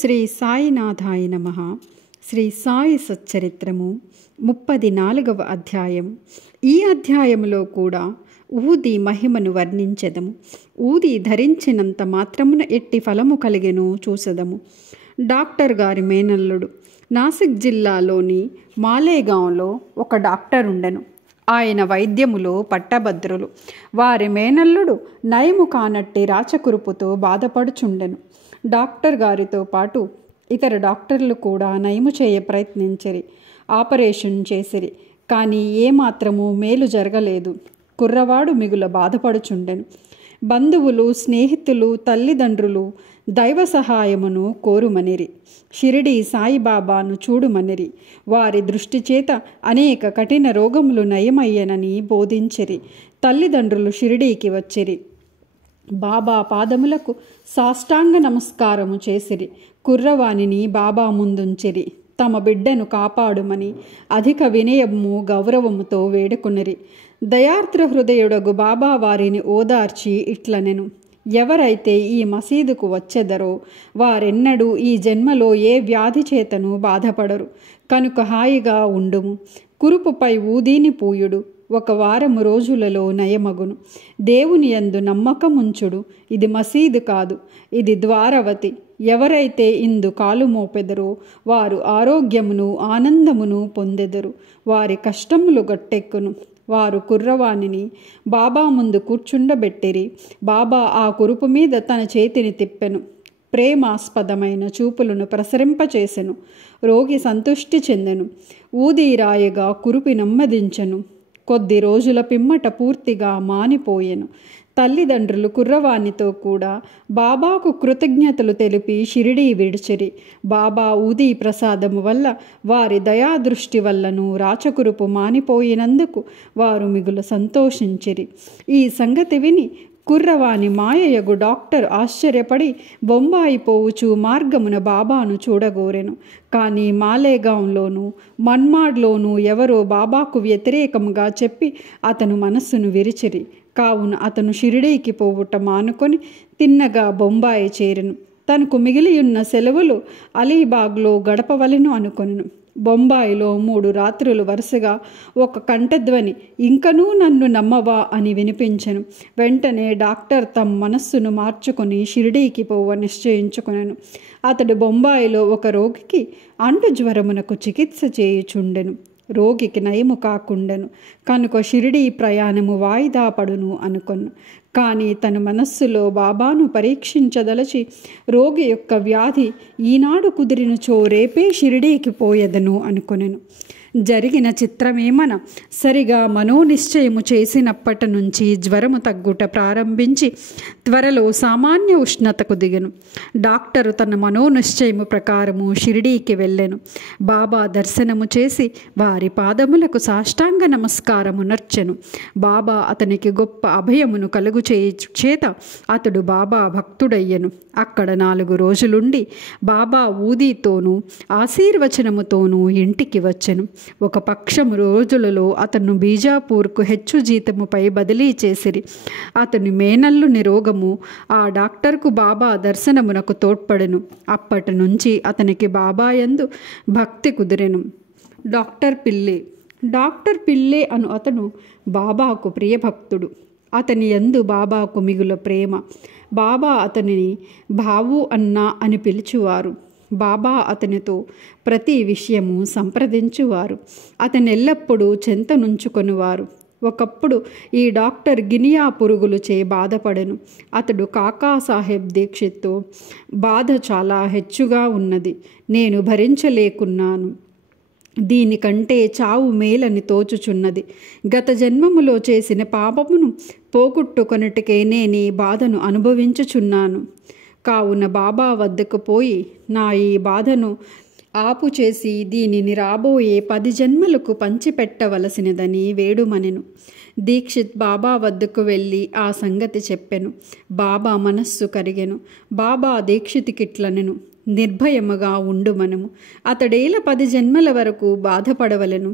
శ్రీ సాయినాథాయ నమః. శ్రీ సాయి సచ్చరిత్రము 34వ అధ్యాయం. ఈ అధ్యాయములో కూడా ఊది మహిమను వర్ణించెదము. ఊది ధరించినంత మాత్రమున ఎట్టి ఫలము కలిగెనో చూసెదము. డాక్టర్ గారి మేనల్లుడు. నాసిక్ జిల్లాలోని మాలేగాంలో ఒక డాక్టర్ ఉండెను. ఆయన వైద్యములో పట్టభద్రులు. వారి మేనల్లుడు నయము కానట్టి రాచకురుపుతో బాధపడుచుండెను. డాక్టర్ గారితో పాటు ఇతర డాక్టర్లు కూడా నయము చేయ ప్రయత్నించిరి. ఆపరేషన్ చేసిరి. కానీ ఏమాత్రము మేలు జరగలేదు. కుర్రవాడు మిగుల బాధపడుచుండెను. బంధువులు, స్నేహితులు, తల్లిదండ్రులు దైవ సహాయమును కోరుమనిరి. షిరిడి సాయిబాబాను చూడుమనిరి. వారి దృష్టి చేత అనేక కఠిన రోగములు నయమయ్యనని బోధించిరి. తల్లిదండ్రులు షిరిడీకి వచ్చిరి. బాబా పాదములకు సాష్టాంగ నమస్కారము చేసిరి. కుర్రవాణిని బాబా ముందుంచిరి. తమ బిడ్డను కాపాడుమని అధిక వినయము గౌరవముతో వేడుకునిరి. దయార్ద్ర హృదయుడగు బాబా వారిని ఓదార్చి ఇట్లనెను: ఎవరైతే ఈ మసీదుకు వచ్చెదరో వారెన్నడూ ఈ జన్మలో ఏ వ్యాధి చేతను బాధపడరు. కనుక హాయిగా ఉండుము. కురుపుపై ఊదీని పూయుడు. 1 వారము రోజులలో నయమగును. దేవుని యందు నమ్మకముంచుడు. ఇది మసీదు కాదు, ఇది ద్వారవతి. ఎవరైతే ఇందు కాలు మోపెదరో వారు ఆరోగ్యమును ఆనందమును పొందెదరు. వారి కష్టములు గట్టెక్కును. వారు కుర్రవాణిని బాబా ముందు కూర్చుండబెట్టిరి. బాబా ఆ కురుపు మీద తన చేతిని తిప్పెను. ప్రేమాస్పదమైన చూపులను ప్రసరింపచేసెను. రోగి సంతుష్టి చెందెను. ఊది రాయగా కురుపి నెమ్మదించెను. కొద్ది రోజుల పిమ్మట పూర్తిగా మానిపోయెను. తల్లిదండ్రులు కుర్రవాణితో కూడా బాబాకు కృతజ్ఞతలు తెలిపి షిరిడీ విడిచిరి. బాబా ఊదీ ప్రసాదము వల్ల వారి దయాదృష్టి వల్లను రాచకురుపు మానిపోయినందుకు వారు మిగుల సంతోషించిరి. ఈ సంగతి విని కుర్రవాణి మాయయగు డాక్టర్ ఆశ్చర్యపడి బొంబాయి పోవుచు మార్గమున బాబాను చూడగోరెను. కానీ మాలేగాంలోనూ మన్మాడ్లోనూ ఎవరో బాబాకు వ్యతిరేకముగా చెప్పి అతను మనస్సును విరిచిరి. కావున అతను షిరిడీకి పోవుట మానుకొని తిన్నగా బొంబాయి చేరెను. తనకు మిగిలియున్న సెలవులు అలీబాగ్లో గడపవలెను అనుకొనెను. బొంబాయిలో 3 రాత్రులు వరుసగా ఒక కంఠధ్వని ఇంకనూ నన్ను నమ్మవా అని వినిపించెను. వెంటనే డాక్టర్ తమ మనస్సును మార్చుకొని షిరిడీకి పోవ నిశ్చయించుకొనెను. అతడు బొంబాయిలో ఒక రోగికి అంటు జ్వరమునకు చికిత్స చేయుచుండెను. రోగికి నయము కాకుండెను. కనుక షిరిడీ ప్రయాణము వాయిదా పడును అనుకొను. కానీ తన మనస్సులో బాబాను పరీక్షించదలచి రోగి యొక్క వ్యాధి ఈనాడు కుదిరినచో రేపే షిరిడీకి పోయెదను అనుకొనెను. జరిగిన చిత్రమేమన సరిగా మనోనిశ్చయము చేసినప్పటి నుంచి జ్వరము తగ్గుట ప్రారంభించి త్వరలో సామాన్య ఉష్ణతకు దిగెను. డాక్టరు తన మనోనిశ్చయము ప్రకారము షిరిడీకి వెళ్ళెను. బాబా దర్శనము చేసి వారి పాదములకు సాష్టాంగ నమస్కారము నర్చెను. బాబా అతనికి గొప్ప అభయమును కలుగు చేత అతడు బాబా భక్తుడయ్యెను. అక్కడ 4 రోజులుండి బాబా ఊదీతోనూ ఆశీర్వచనముతోనూ ఇంటికి వచ్చెను. ఒక పక్షము రోజులలో అతను బీజాపూర్కు హెచ్చు జీతముపై బదిలీ చేసిరి. అతని మేనల్లుని రోగము ఆ డాక్టర్కు బాబా దర్శనమునకు తోడ్పడెను. అప్పటి నుంచి అతనికి బాబా యందు భక్తి కుదిరెను. డాక్టర్ పిల్లే అను అతను బాబాకు ప్రియభక్తుడు. అతని యందు బాబాకు మిగుల ప్రేమ. బాబా అతనిని బావు అన్నా అని పిలుచువారు. బాబా అతనితో ప్రతి విషయము సంప్రదించువారు. అతను ఎల్లప్పుడూ చెంత నుంచుకొనివారు. ఒకప్పుడు ఈ డాక్టర్ గినియా పురుగులుచే బాధపడెను. అతడు కాకాసాహెబ్ దీక్షిత్తో బాధ చాలా హెచ్చుగా ఉన్నది. నేను భరించలేకున్నాను. దీనికంటే చావు మేలని తోచుచున్నది. గత జన్మములో చేసిన పాపమును పోగొట్టుకొనుటకే నేను ఈ బాధను అనుభవించుచున్నాను. కావున బాబా వద్దకు పోయి నా ఈ బాధను ఆపు చేసి దీనిని రాబోయే 10 జన్మలకు పంచిపెట్టవలసినదని వేడుమనెను. దీక్షిత్ బాబా వద్దకు వెళ్ళి ఆ సంగతి చెప్పెను. బాబా మనస్సు కరిగెను. బాబా దీక్షితికిట్లనెను: నిర్భయముగా ఉండుమనము. అతడేల 10 జన్మల వరకు బాధపడవలెను.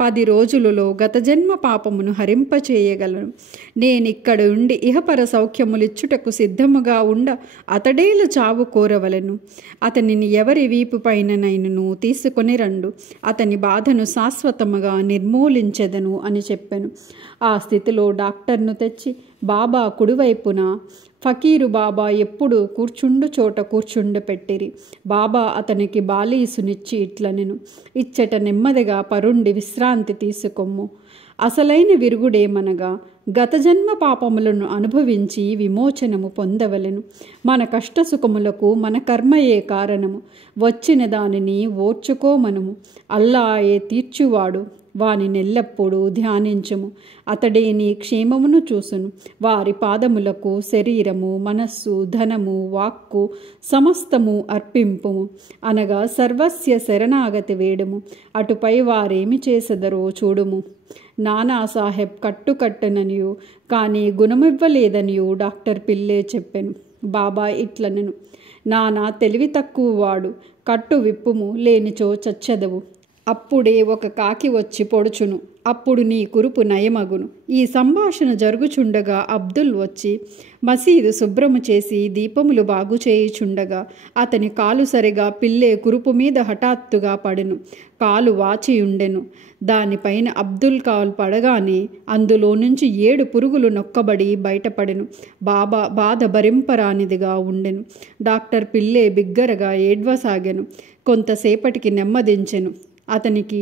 10 రోజులలో గత జన్మ పాపమును హరింపచేయగలను. నేనిక్కడ ఉండి ఇహపర సౌఖ్యములిచ్చుటకు సిద్ధముగా ఉండ అతడేల చావు కోరవలను. అతనిని ఎవరి వీపుపైననైనను తీసుకొని రండు, అతని బాధను శాశ్వతముగా నిర్మూలించెదను అని చెప్పాను. ఆ స్థితిలో డాక్టర్ను తెచ్చి బాబా కుడివైపున ఫకీరు బాబా ఎప్పుడు కూర్చుండు చోట కూర్చుండపెట్టిరి. బాబా అతనికి బాలీసునిచ్చి ఇట్లనెను, ఇచ్చట నెమ్మదిగా పరుండి విశ్రాంతి తీసుకొమ్ము. అసలైన విరుగుడేమనగా గత జన్మ పాపములను అనుభవించి విమోచనము పొందవలెను. మన కష్టసుఖములకు మన కర్మయే కారణము. వచ్చిన దానిని ఓర్చుకోమనము. అల్లాయే తీర్చువాడు, వాని నెల్లప్పుడూ ధ్యానించుము. అతడే నీ క్షేమమును చూసును. వారి పాదములకు శరీరము, మనస్సు, ధనము, వాక్కు సమస్తము అర్పింపుము. అనగా సర్వస్య శరణాగతి వేడుము. అటుపై వారేమి చేసెదరో చూడుము. నానాసాహెబ్ కట్టుకట్టననియు కానీ గుణమివ్వలేదనియు డాక్టర్ పిల్లే చెప్పెను. బాబా ఇట్లనెను, నానా తెలివి తక్కువ వాడు, కట్టు విప్పుము, లేనిచో చచ్చెదవు. అప్పుడే ఒక కాకి వచ్చి పొడుచును, అప్పుడు నీ కురుపు నయమగును. ఈ సంభాషణ జరుగుచుండగా అబ్దుల్ వచ్చి మసీదు శుభ్రము చేసి దీపములు బాగు చేయుచుండగా అతని కాలు సరిగా పిల్లే కురుపు మీద హఠాత్తుగా పడెను. కాలు వాచియుండెను. దానిపైన అబ్దుల్ కాలు పడగానే అందులో నుంచి 7 పురుగులు నొక్కబడి బయటపడెను. బాబా బాధ భరింపరానిదిగా ఉండెను. డాక్టర్ పిల్లే బిగ్గరగా ఏడ్వసాగెను. కొంతసేపటికి నెమ్మదించెను. అతనికి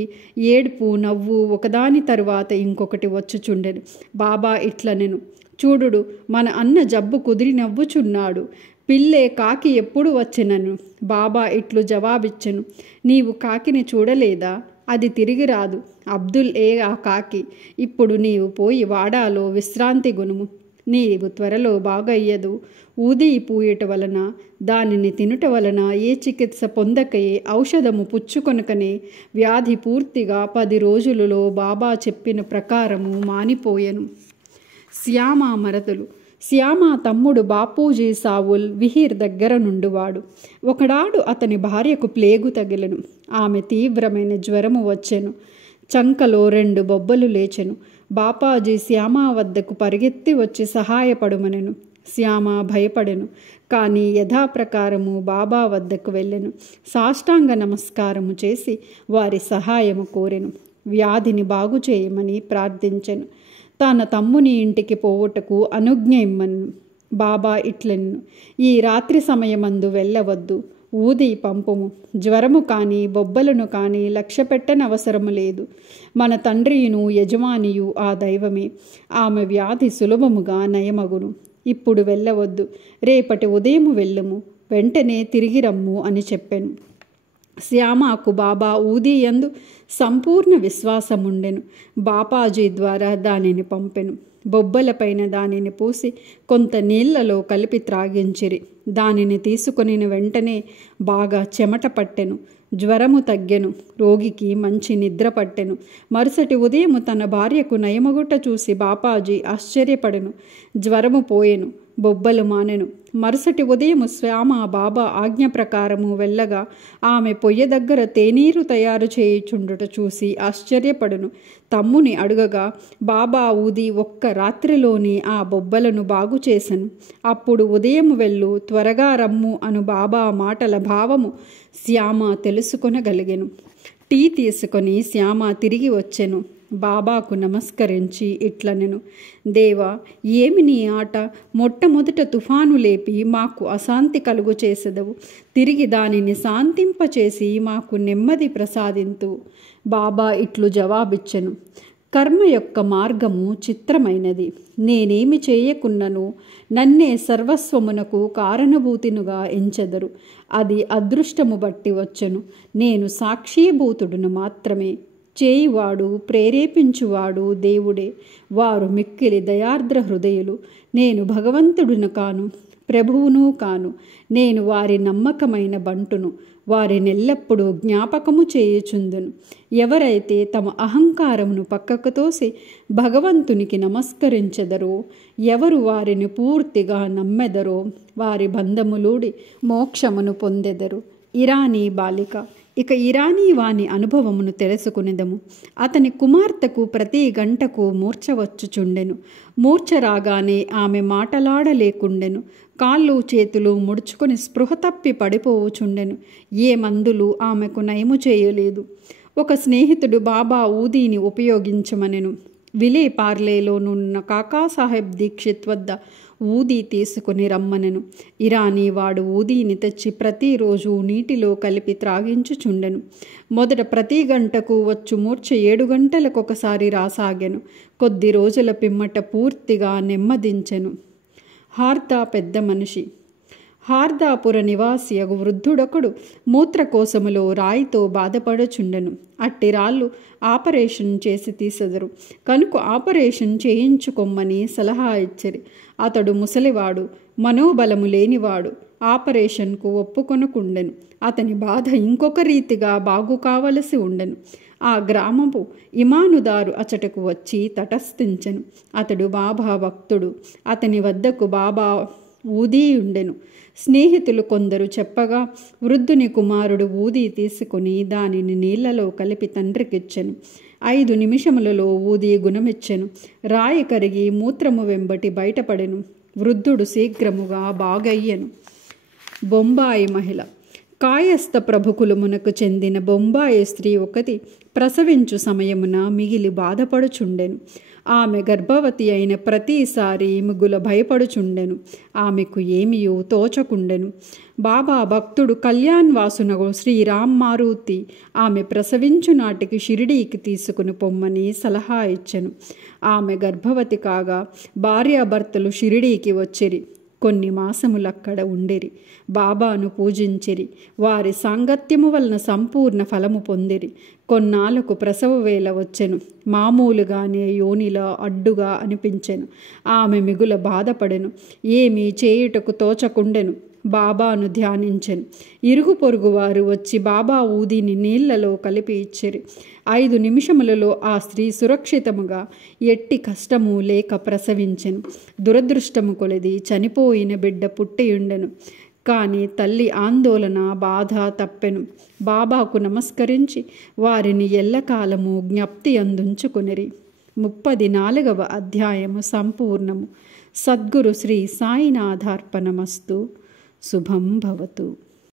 ఏడుపు, నవ్వు ఒకదాని తరువాత ఇంకొకటి వచ్చుచుండెను. బాబా ఇట్లనెను, చూడుడు, మన అన్న జబ్బు కుదిరి నవ్వుచున్నాడు. పిల్లే కాకి ఎప్పుడు వచ్చినను? బాబా ఇట్లు జవాబిచ్చెను, నీవు కాకిని చూడలేదా? అది తిరిగి రాదు. అబ్దుల్ ఆ కాకి. ఇప్పుడు నీవు పోయి వాడాలో విశ్రాంతి గుణము. నీవు త్వరలో బాగయ్యదు. ఊది పూయట వలన, దానిని తినుట వలన ఏ చికిత్స పొందకయే, ఔషధము పుచ్చుకొనకనే వ్యాధి పూర్తిగా 10 రోజులలో బాబా చెప్పిన ప్రకారము మానిపోయెను. శ్యామ మరదలు. శ్యామ తమ్ముడు బాపూజీ సావుల్ విహిర్ దగ్గర నుండివాడు. ఒకడాడు అతని భార్యకు ప్లేగు తగిలెను. ఆమె తీవ్రమైన జ్వరము వచ్చెను. చంకలో 2 బొబ్బలు లేచెను. బాపాజీ శ్యామ వద్దకు పరిగెత్తి వచ్చి సహాయపడుమనెను. శ్యామ భయపడెను. కానీ యథాప్రకారము బాబా వద్దకు వెళ్ళెను. సాష్టాంగ నమస్కారము చేసి వారి సహాయము కోరెను. వ్యాధిని బాగు చేయమని ప్రార్థించెను. తన తమ్ముని ఇంటికి పోవుటకు అనుజ్ఞ ఇమ్మను. బాబా ఇట్లెను, ఈ రాత్రి సమయమందు వెళ్ళవద్దు. ఊది పంపుము. జ్వరము కానీ బొబ్బలను కానీ లక్ష్య పెట్టనవసరము లేదు. మన తండ్రియును యజమానియు ఆ దైవమే. ఆమె వ్యాధి సులభముగా నయమగును. ఇప్పుడు వెళ్ళవద్దు. రేపటి ఉదయం వెళ్ళము. వెంటనే తిరిగి రమ్ము అని చెప్పెను. శ్యామకు బాబా ఊదియందు సంపూర్ణ విశ్వాసముండెను. బాపాజీ ద్వారా దానిని పంపెను. బొబ్బలపైన దానిని పూసి కొంత నీళ్లలో కలిపి త్రాగించిరి. దానిని తీసుకొని వెంటనే బాగా చెమట పట్టెను. జ్వరము తగ్గెను. రోగికి మంచి నిద్ర పట్టెను. మరుసటి ఉదయం తన భార్యకు నయమగుట్ట చూసి బాపాజీ ఆశ్చర్యపడెను. జ్వరము పోయెను. బొబ్బలు మానెను. మరుసటి ఉదయం శ్యామ బాబా ఆజ్ఞ ప్రకారము వెళ్ళగా ఆమె పొయ్య దగ్గర తేనీరు తయారు చేయుచుండుట చూసి ఆశ్చర్యపడును. తమ్ముని అడుగగా బాబా ఊది ఒక్క రాత్రిలోని ఆ బొబ్బలను బాగు చేసెను. అప్పుడు ఉదయం వెళ్ళు, త్వరగా రమ్ము అను బాబా మాటల భావము శ్యామ తెలుసుకొనగలిగెను. టీ తీసుకొని శ్యామ తిరిగి వచ్చెను. బాబాకు నమస్కరించి ఇట్లనెను, దేవా, ఏమి నీ ఆట? మొట్టమొదట తుఫాను లేపి మాకు అశాంతి కలుగు చేసెదవు. తిరిగి దానిని శాంతింపచేసి మాకు నెమ్మది ప్రసాదింతు. బాబా ఇట్లు జవాబిచ్చెను, కర్మ యొక్క మార్గము చిత్రమైనది. నేనేమి చేయకున్నను నన్నే సర్వస్వమునకు కారణభూతినుగా ఎంచెదరు. అది అదృష్టము బట్టి వచ్చెను. నేను సాక్షీభూతుడును మాత్రమే. చేయువాడు ప్రేరేపించువాడు దేవుడే. వారు మిక్కిలి దయార్ద్ర హృదయులు. నేను భగవంతుడును కాను, ప్రభువును కాను. నేను వారి నమ్మకమైన బంటును. వారినెల్లప్పుడూ జ్ఞాపకము చేయుచుందును. ఎవరైతే తమ అహంకారమును పక్కకు తోసి భగవంతునికి నమస్కరించెదరో, ఎవరు వారిని పూర్తిగా నమ్మెదరో, వారి బంధములూడి మోక్షమును పొందెదరు. ఇరానీ బాలిక. ఇక ఇరానీ వాని అనుభవమును తెలుసుకునేదము. అతని కుమార్తెకు ప్రతి గంటకు మూర్ఛ వచ్చుచుండెను. మూర్ఛ రాగానే ఆమె మాటలాడలేకుండెను. కాళ్ళు చేతులు ముడుచుకొని స్పృహ తప్పి పడిపోవుచుండెను. ఏ మందులు ఆమెకు నయము చేయలేదు. ఒక స్నేహితుడు బాబా ఊదీని ఉపయోగించమనెను. విలే పార్లేలోనున్న కాకాసాహెబ్ దీక్షిత్ వద్ద ఊదీ తీసుకుని రమ్మనెను. ఇరానీ వాడు ఊదీని తెచ్చి ప్రతిరోజు నీటిలో కలిపి త్రాగించుచుండెను. మొదట ప్రతి గంటకు వచ్చు మూర్ఛ 7 గంటలకొకసారి రాసాగెను. కొద్ది రోజుల పిమ్మట పూర్తిగా నెమ్మదించెను. హార్దా పెద్ద మనిషి. హార్దాపుర నివాసియగు వృద్ధుడొకడు మూత్రకోశములో రాయితో బాధపడుచుండెను. అట్టి రాళ్ళు ఆపరేషన్ చేసి తీసెదరు కనుక ఆపరేషన్ చేయించుకొమ్మని సలహా ఇచ్చిరి. అతడు ముసలివాడు, మనోబలము లేనివాడు. ఆపరేషన్కు ఒప్పుకొనకుండెను. అతని బాధ ఇంకొక రీతిగా బాగు కావలసి ఉండెను. ఆ గ్రామపు ఇమానుదారు అచటకు వచ్చి తటస్థించెను. అతడు బాబా భక్తుడు. అతని వద్దకు బాబా ఊదీ ఉండెను. స్నేహితులు కొందరు చెప్పగా వృద్ధుని కుమారుడు ఊదీ తీసుకుని దానిని నీళ్లలో కలిపి తండ్రికిచ్చెను. 5 నిమిషములలో ఊదీ గుణమిచ్చెను. రాయి కరిగి మూత్రము వెంబటి బయటపడెను. వృద్ధుడు శీఘ్రముగా బాగయ్యెను. బొంబాయి మహిళ. కాయస్థ ప్రభుకులమునకు చెందిన బొంబాయి స్త్రీ ఒకటి ప్రసవించు సమయమున మిగిలి బాధపడుచుండెను. ఆమె గర్భవతి అయిన ప్రతిసారి మిగుల భయపడుచుండెను. ఆమెకు ఏమియో తోచకుండెను. బాబా భక్తుడు కళ్యాణ్ వాసునగు శ్రీరామ్ మారుతి ఆమె ప్రసవించు నాటికి షిరిడీకి తీసుకుని పొమ్మని సలహా ఇచ్చెను. ఆమె గర్భవతి కాగా భార్యాభర్తలు షిరిడీకి వచ్చిరి. కొన్ని మాసములక్కడ ఉండిరి. బాబాను పూజించిరి. వారి సాంగత్యము వలన సంపూర్ణ ఫలము పొందిరి. కొన్నాళ్ళకు ప్రసవ వేళ వచ్చెను. మామూలుగానే యోనిలో అడ్డుగా అనిపించెను. ఆమె మిగుల బాధపడెను. ఏమీ చేయుటకు తోచకుండెను. బాబాను ధ్యానించెను. ఇరుగు పొరుగు వారు వచ్చి బాబా ఊదిని నీళ్లలో కలిపి ఇచ్చిరి. 5 నిమిషములలో ఆ స్త్రీ సురక్షితముగా ఎట్టి కష్టము లేక ప్రసవించెను. దురదృష్టము కొలది చనిపోయిన బిడ్డ పుట్టియుండెను. కానీ తల్లి ఆందోళన బాధ తప్పెను. బాబాకు నమస్కరించి వారిని ఎల్లకాలము జ్ఞప్తి అందుంచుకొనిరి. 34వ అధ్యాయము సంపూర్ణము. సద్గురు శ్రీ సాయినాథార్పణమస్తు. శుభం భవతు.